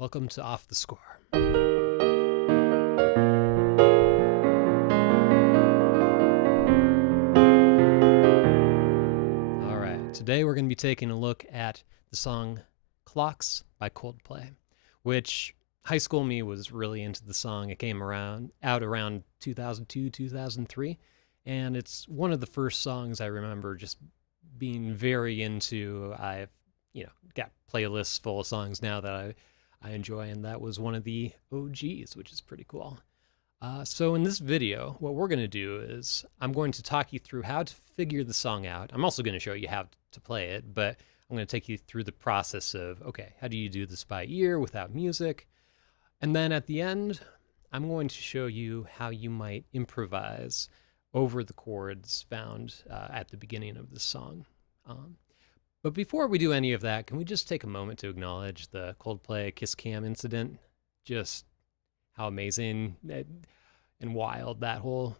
Welcome to Off the Score. All right, today we're going to be taking a look at the song Clocks by Coldplay, which high school me was really into the song. It came out around 2002, 2003, and it's one of the first songs I remember just being very into. I've, got playlists full of songs now that I enjoy, and that was one of the OGs, which is pretty cool. So in this video, what we're going to do is I'm going to talk you through how to figure the song out. I'm also going to show you how to play it, but I'm going to take you through the process of, okay, how do you do this by ear without music? And then at the end, I'm going to show you how you might improvise over the chords found at the beginning of the song. But before we do any of that, can we just take a moment to acknowledge the Coldplay Kiss Cam incident? Just how amazing and wild that whole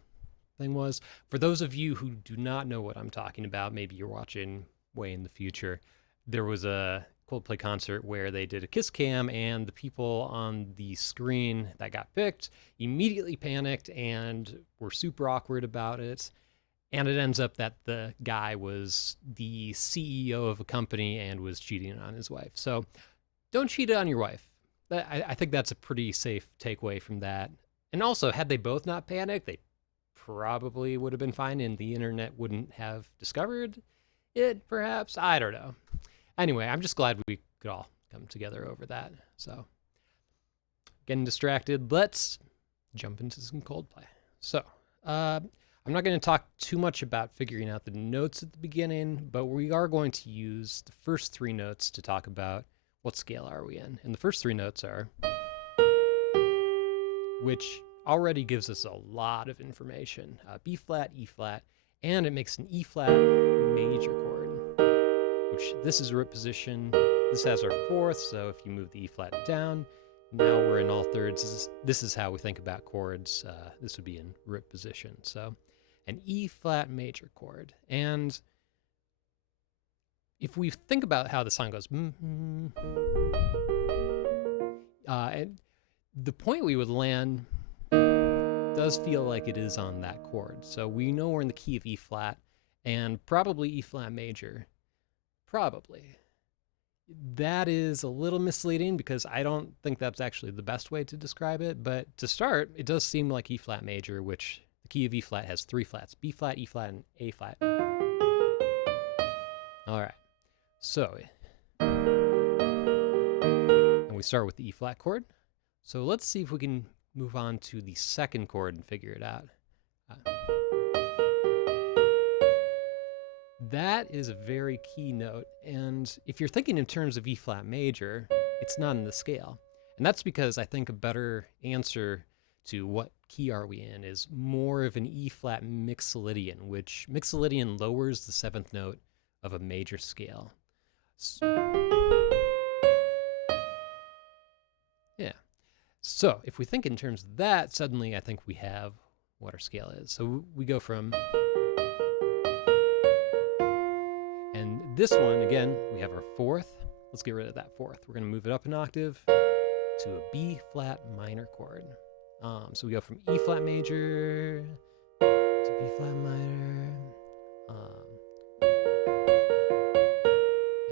thing was. For those of you who do not know what I'm talking about, maybe you're watching way in the future, there was a Coldplay concert where they did a kiss cam, and the people on the screen that got picked immediately panicked and were super awkward about it. And it ends up that the guy was the CEO of a company and was cheating on his wife. So don't cheat on your wife. I think that's a pretty safe takeaway from that. And also, had they both not panicked, they probably would have been fine and the internet wouldn't have discovered it, perhaps. I don't know. Anyway, I'm just glad we could all come together over that. So, getting distracted, let's jump into some Coldplay. So, I'm not going to talk too much about figuring out the notes at the beginning, but we are going to use the first three notes to talk about what scale are we in. And the first three notes are, which already gives us a lot of information. B flat, E flat, and it makes an E flat major chord, which this is root position. This has our fourth, so if you move the E flat down, now we're in all thirds. This is how we think about chords. This would be in root position. So an E flat major chord. And if we think about how the song goes, and the point we would land does feel like it is on that chord. So we know we're in the key of E flat and probably E flat major. Probably. That is a little misleading because I don't think that's actually the best way to describe it. But to start, it does seem like E flat major, which the key of E flat has three flats: B flat, E flat, and A flat. All right. So, and we start with the E flat chord. So let's see if we can move on to the second chord and figure it out. That is a very key note, and if you're thinking in terms of E flat major, it's not in the scale. And that's because I think a better answer to what key are we in is more of an E flat mixolydian, which mixolydian lowers the seventh note of a major scale. Yeah. So if we think in terms of that, suddenly I think we have what our scale is. So we go from, and this one, again, we have our fourth. Let's get rid of that fourth. We're going to move it up an octave to a B flat minor chord. So we go from E flat major to B flat minor.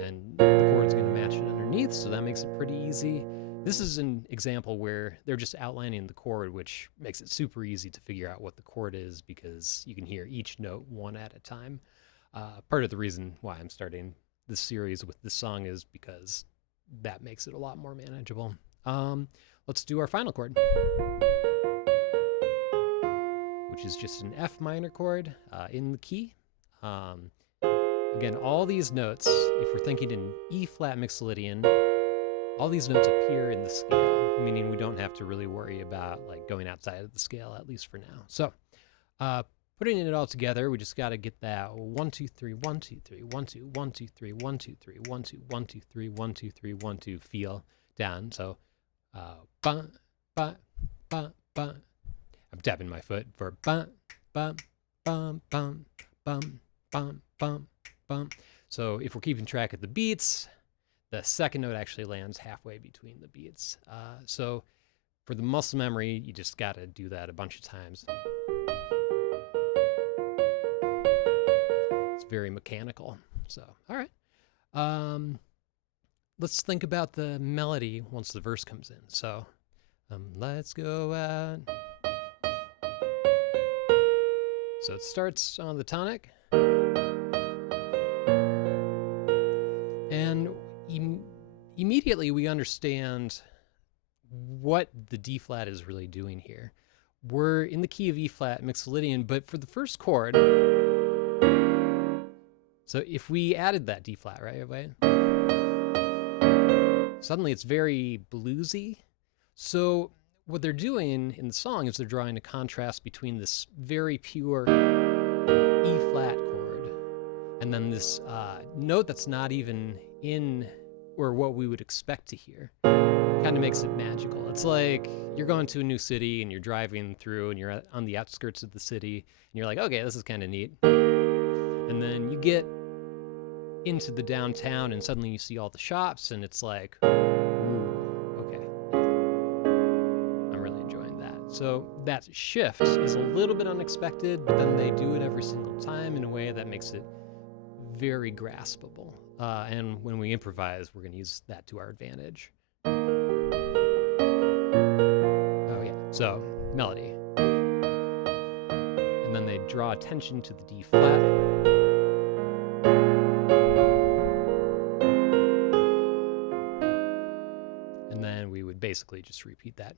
And the chord's going to match it underneath, so that makes it pretty easy. This is an example where they're just outlining the chord, which makes it super easy to figure out what the chord is because you can hear each note one at a time. Part of the reason why I'm starting this series with this song is because that makes it a lot more manageable. Let's do our final chord, which is just an F minor chord in the key. Again, all these notes, if we're thinking in E flat mixolydian, all these notes appear in the scale, meaning we don't have to really worry about like going outside of the scale, at least for now. So putting it all together, we just got to get that 1 2 3 1 2 3 1 2 1 2 3 1 2 3 1 2 1 2 3 1 2 3 1 2 feel down. So ba ba ba ba. I'm tapping my foot for ba ba bum bum bum bum bum bum. So if we're keeping track of the beats, the second note actually lands halfway between the beats. So for the muscle memory, you just got to do that a bunch of times. It's very mechanical. So, all right. Let's think about the melody once the verse comes in. So, let's go out. So it starts on the tonic. And immediately we understand what the D flat is really doing here. We're in the key of E flat mixolydian, but for the first chord, so if we added that D flat right away, suddenly it's very bluesy. So what they're doing in the song is they're drawing a contrast between this very pure E flat chord and then this note that's not even in or what we would expect to hear. Kind of makes it magical. It's like you're going to a new city and you're driving through and you're on the outskirts of the city and you're like, okay, this is kind of neat. And then you get into the downtown and suddenly you see all the shops and it's like, ooh, okay, I'm really enjoying that. So that shift is a little bit unexpected, but then they do it every single time in a way that makes it very graspable. And when we improvise, we're going to use that to our advantage. Oh yeah, so melody. And then they draw attention to the D flat. And then we would basically just repeat that.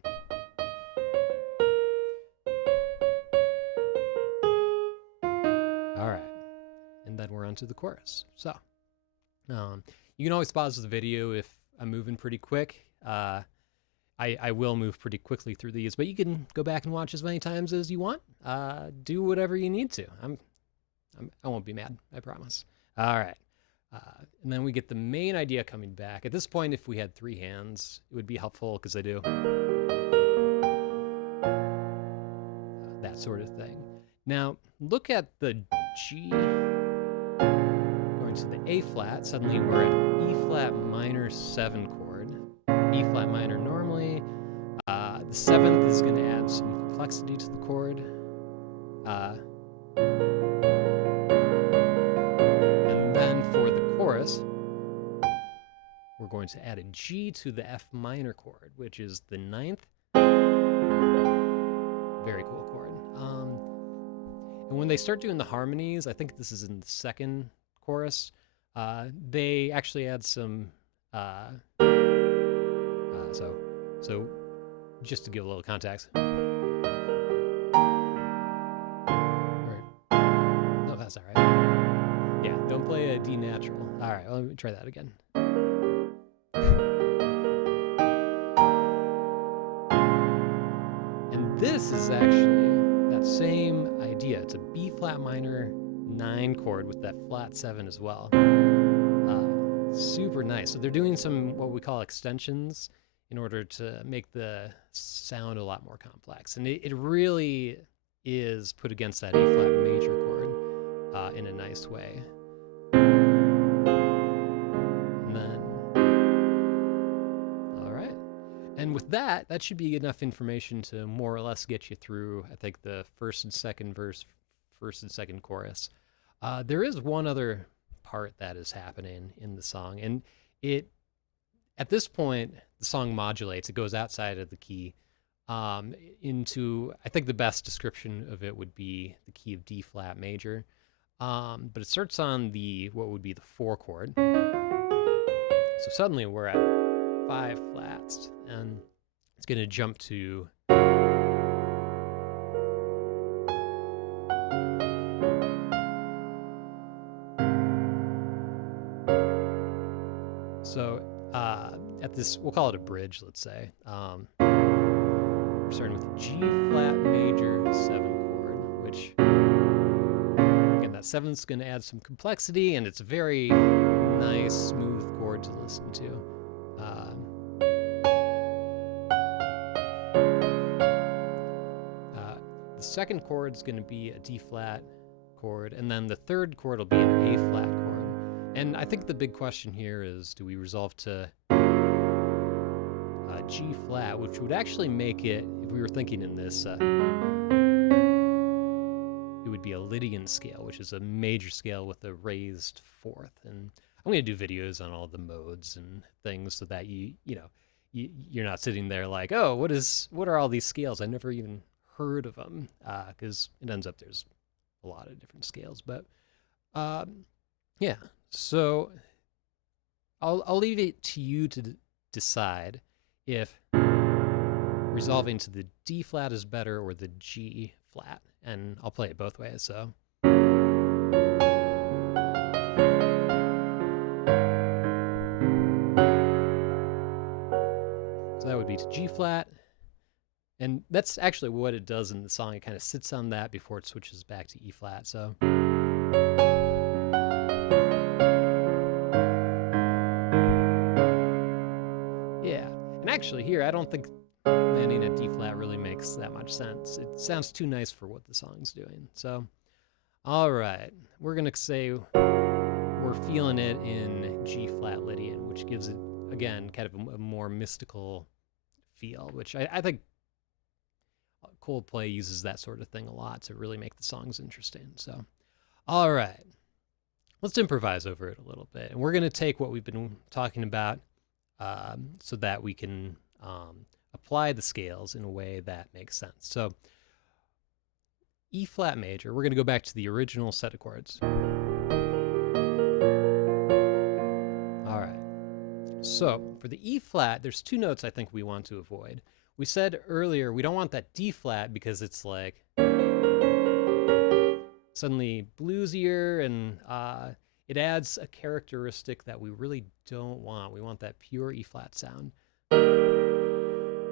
All right, and then we're on to the chorus. So you can always pause the video if I'm moving pretty quick. I will move pretty quickly through these, but you can go back and watch as many times as you want. Do whatever you need to. I won't be mad, I promise. All right. And then we get the main idea coming back. At this point, if we had three hands, it would be helpful because I do. That sort of thing. Now, look at the G going to the A flat. Suddenly we're at E flat minor 7 chord. E flat minor normally. The 7th is going to add some complexity to the chord. And then for the chorus, we're going to add a G to the F minor chord, which is the 9th. Very cool chord. And when they start doing the harmonies, I think this is in the second chorus, they actually add some, so just to give a little context. All right. No, that's all right. Yeah, don't play a D natural. All right, well, let me try that again. And this is actually that same idea. It's a B flat minor 9 chord with that flat 7 as well. Super nice. So they're doing some what we call extensions in order to make the sound a lot more complex. And it really is put against that A flat major chord in a nice way. And then, all right. And with that, that should be enough information to more or less get you through, I think, the first and second verse, first and second chorus. There is one other part that is happening in the song, and at this point, the song modulates. It goes outside of the key into, I think the best description of it would be the key of D flat major. But it starts on what would be the 4 chord. So suddenly we're at 5 flats, and it's going to jump to so at this, we'll call it a bridge, let's say. We're starting with a G flat major 7 chord, which, again, that 7th's going to add some complexity, and it's a very nice, smooth chord to listen to. The second chord is going to be a D flat chord, and then the third chord will be an A flat chord. And I think the big question here is, do we resolve to G flat, which would actually make it, if we were thinking in this, it would be a Lydian scale, which is a major scale with a raised fourth. And I'm going to do videos on all the modes and things so that you're not sitting there like, oh, what are all these scales? I never even heard of them, because it ends up there's a lot of different scales. But yeah, so I'll leave it to you to decide if resolving to the D flat is better or the G flat, and I'll play it both ways. So that would be to G flat, and that's actually what it does in the song. It kind of sits on that before it switches back to E flat. So yeah, and actually here I don't think landing at D flat really makes that much sense. It sounds too nice for what the song's doing. So all right, we're gonna say we're feeling it in G flat Lydian, which gives it, again, kind of a more mystical feel, which I think Coldplay uses that sort of thing a lot to really make the songs interesting. So, all right, let's improvise over it a little bit. And we're going to take what we've been talking about so that we can apply the scales in a way that makes sense. So, E flat major, we're going to go back to the original set of chords. All right. So for the E flat, there's two notes I think we want to avoid. We said earlier we don't want that D flat because it's like suddenly bluesier, and it adds a characteristic that we really don't want. We want that pure E flat sound.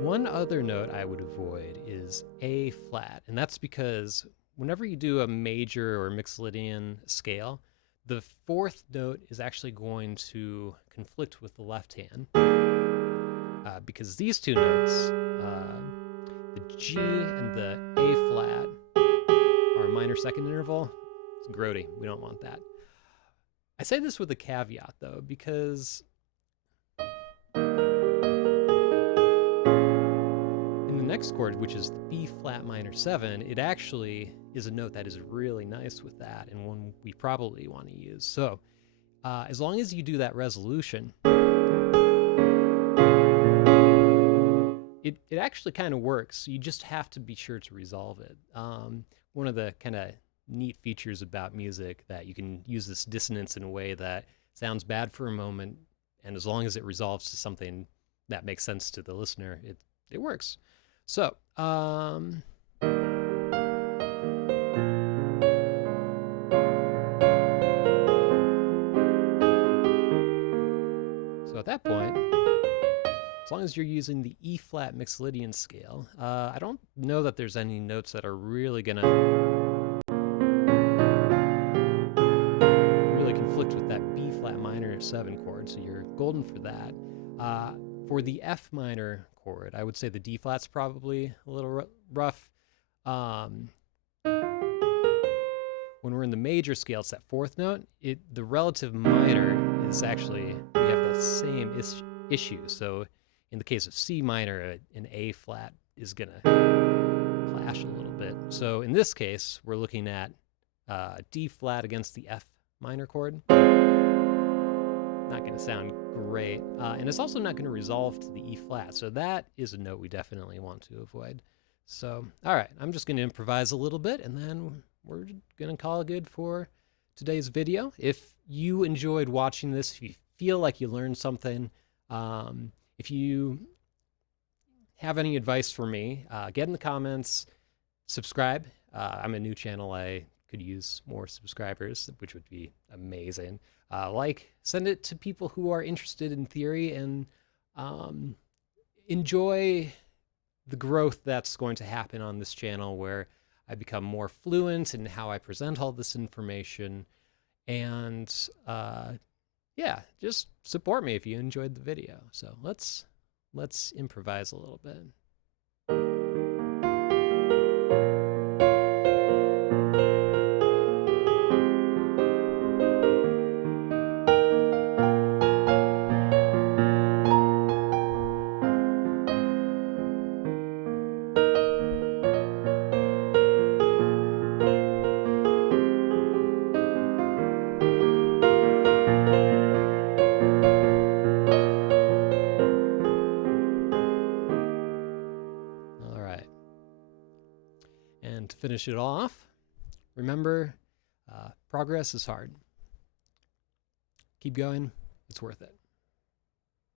One other note I would avoid is A flat, and that's because whenever you do a major or mixed Lydian scale, the fourth note is actually going to conflict with the left hand because these two notes, the G and the A flat, are a minor second interval. It's grody. We don't want that. I say this with a caveat, though, because in the next chord, which is the B flat minor 7, it actually is a note that is really nice with that and one we probably want to use. So as long as you do that resolution, it actually kind of works. You just have to be sure to resolve it. One of the kind of neat features about music that you can use this dissonance in a way that sounds bad for a moment, and as long as it resolves to something that makes sense to the listener, it works. So so at that point, as long as you're using the E flat mixed Lydian scale, I don't know that there's any notes that are really gonna conflict with that B flat minor 7 chord, so you're golden for that. For the F minor chord, I would say the D flat's probably a little rough. When we're in the major scale, it's that fourth note. The relative minor is actually, we have the same issue. So in the case of C minor, an A flat is gonna clash a little bit. So in this case, we're looking at D flat against the F minor chord. Not going to sound great. And it's also not going to resolve to the E flat. So that is a note we definitely want to avoid. So, all right, I'm just going to improvise a little bit, and then we're going to call it good for today's video. If you enjoyed watching this, if you feel like you learned something, if you have any advice for me, get in the comments, subscribe. I'm a new channel. I could use more subscribers, which would be amazing. Send it to people who are interested in theory and enjoy the growth that's going to happen on this channel, where I become more fluent in how I present all this information. And yeah, just support me if you enjoyed the video. So let's improvise a little bit. finish it off, remember, progress is hard. Keep going. It's worth it.